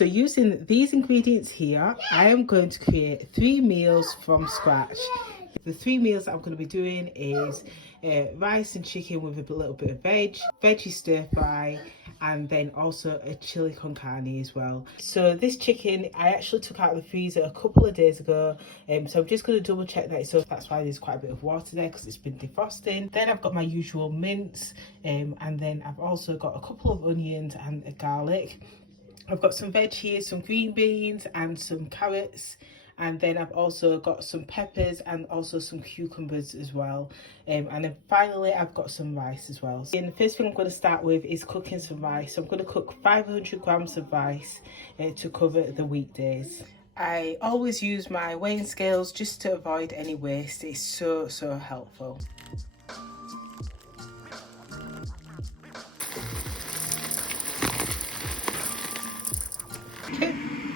So using these ingredients here, I am going to create 3 meals from scratch. The 3 meals that I'm going to be doing is rice and chicken with a little bit of veggie stir fry, and then also a chili con carne as well. So this chicken I actually took out of the freezer a couple of days ago, so I'm just going to double check that it's so that's why there's quite a bit of water there, because it's been defrosting. Then I've got my usual mince, and then I've also got a couple of onions and a garlic. I've got some veg here, some green beans and some carrots, and then I've also got some peppers and also some cucumbers as well, and then finally I've got some rice as well. And the first thing I'm going to start with is cooking some rice. So I'm going to cook 500 grams of rice to cover the weekdays. I always use my weighing scales just to avoid any waste. It's so helpful.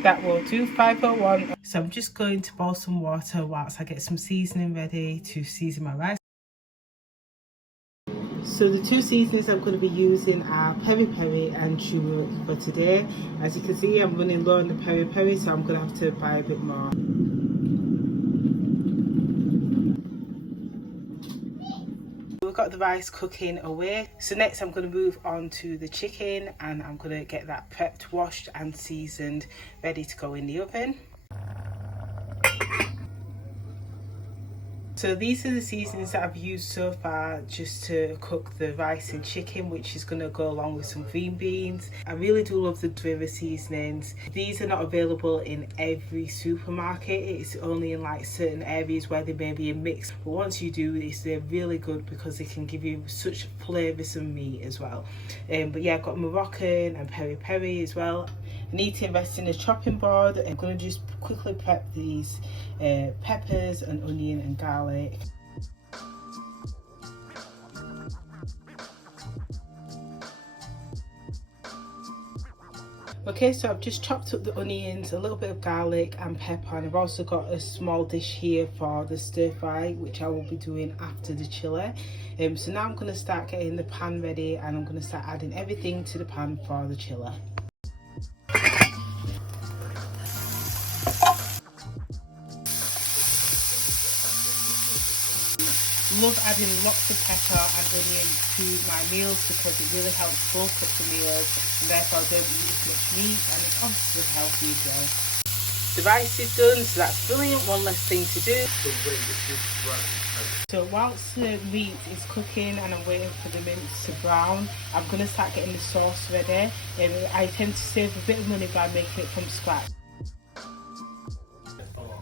That will do, 501. So I'm just going to boil some water whilst I get some seasoning ready to season my rice. So the 2 seasonings I'm going to be using are peri peri and turmeric for today. As you can see, I'm running low on the peri peri, so I'm going to have to buy a bit more. We've got the rice cooking away, so next I'm going to move on to the chicken, and I'm going to get that prepped, washed and seasoned, ready to go in the oven. So these are the seasonings that I've used so far just to cook the rice and chicken, which is going to go along with some green beans. I really do love the Driver seasonings. These are not available in every supermarket. It's only in like certain areas where there may be a mix. But once you do this, they're really good because they can give you such flavoursome meat as well. But yeah, I've got Moroccan and peri peri as well. I need to invest in a chopping board. I'm going to just quickly prep these peppers and onion and garlic. Okay, so I've just chopped up the onions, a little bit of garlic and pepper, and I've also got a small dish here for the stir fry, which I will be doing after the chili. So now I'm going to start getting the pan ready, and I'm going to start adding everything to the pan for the chili. Love adding lots of pepper and onion to my meals because it really helps bulk up the meals, and therefore I don't eat as much meat, and it's obviously healthy as well. The rice is done, so that's brilliant, one less thing to do. So whilst the meat is cooking and I'm waiting for the mince to brown, I'm going to start getting the sauce ready. I tend to save a bit of money by making it from scratch.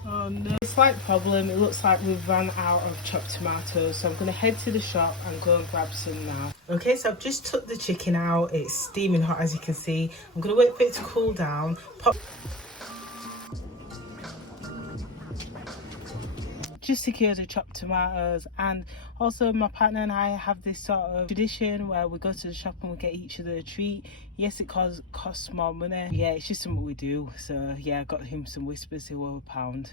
Oh no, slight problem, it looks like we've run out of chopped tomatoes, so I'm going to head to the shop and go and grab some now. Okay, so I've just took the chicken out, it's steaming hot as you can see. I'm going to wait for it to cool down. Just secured the chopped tomatoes, and also my partner and I have this sort of tradition where we go to the shop and we get each other a treat. Yes, it costs more money. Yeah, it's just something we do. So yeah, I got him some Whispers, they were £1.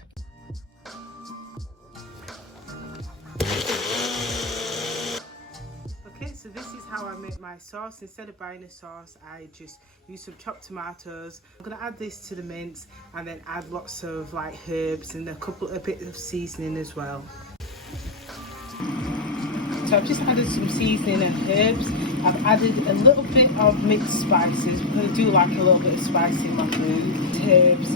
Okay, so this is how I make my sauce. Instead of buying a sauce, I just use some chopped tomatoes. I'm going to add this to the mince and then add lots of like herbs and a bit of seasoning as well. So I've just added some seasoning and herbs. I've added a little bit of mixed spices because I do like a little bit of spice in my food. Herbs,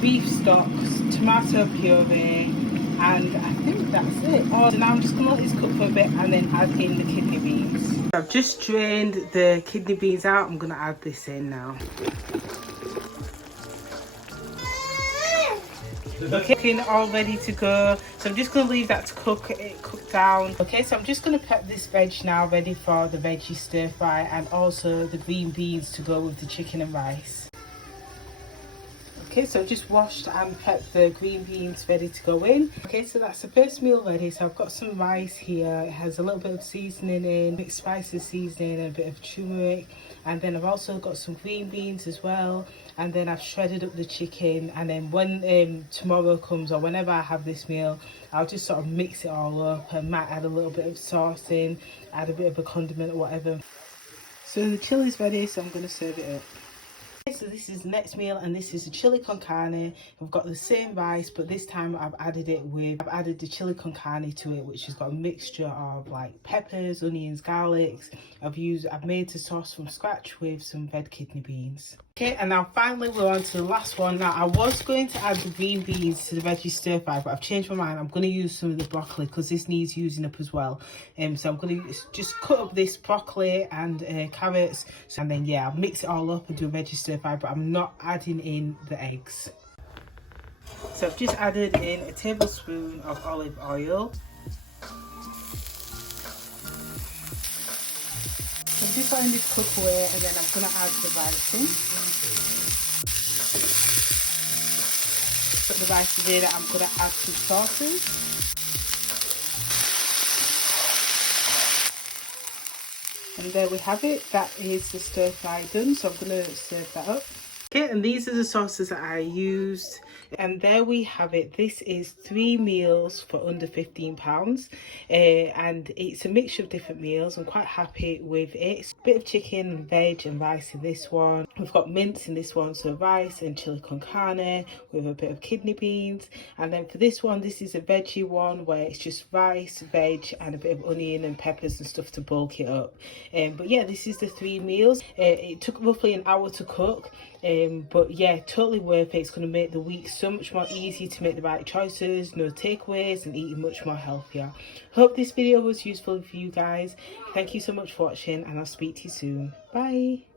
beef stocks, tomato puree, and I think that's it. So now I'm just going to let this cook for a bit and then add in the kidney beans. I've just drained the kidney beans out. I'm going to add this in now. Okay, all ready to go. So I'm just going to leave that to cook down. Okay, so I'm just going to prep this veg now, ready for the veggie stir fry, and also the green beans to go with the chicken and rice. Okay, so I've just washed and prepped the green beans ready to go in. Okay, so that's the first meal ready. So I've got some rice here. It has a little bit of seasoning in, mixed spices seasoning, and a bit of turmeric. And then I've also got some green beans as well. And then I've shredded up the chicken. And then when tomorrow comes, or whenever I have this meal, I'll just sort of mix it all up. I might add a little bit of sauce in, add a bit of a condiment or whatever. So the chili's ready, so I'm going to serve it up. So this is the next meal, and this is a chili con carne. I've got the same rice, but this time I've added the chili con carne to it, which has got a mixture of like peppers, onions, garlics. I've made the sauce from scratch with some red kidney beans. Okay, and now finally we're on to the last one. Now I was going to add the green beans to the veggie stir fry, but I've changed my mind. I'm going to use some of the broccoli because this needs using up as well. So I'm going to just cut up this broccoli and carrots, and then yeah, I'll mix it all up and do a veggie stir fry, but I'm not adding in the eggs. So I've just added in a tablespoon of olive oil. I'm just letting this cook away, and then I'm going to add the rice in. Put the rice in there, I'm going to add some sauces. And there we have it. That is the stir fry done, so I'm going to serve that up. Okay, and these are the sauces that I used, and there we have it. This is 3 meals for under £15, and it's a mixture of different meals. I'm quite happy with it. A bit of chicken and veg and rice in this one. We've got mince in this one, so rice and chili con carne with a bit of kidney beans. And then for this one, this is a veggie one where it's just rice, veg and a bit of onion and peppers and stuff to bulk it up. But yeah, this is the 3 meals. It took roughly an hour to cook. But yeah, totally worth it. It's going to make the week so much more easy to make the right choices, no takeaways, and eating much more healthier. Hope this video was useful for you guys. Thank you so much for watching, and I'll speak to you soon. Bye.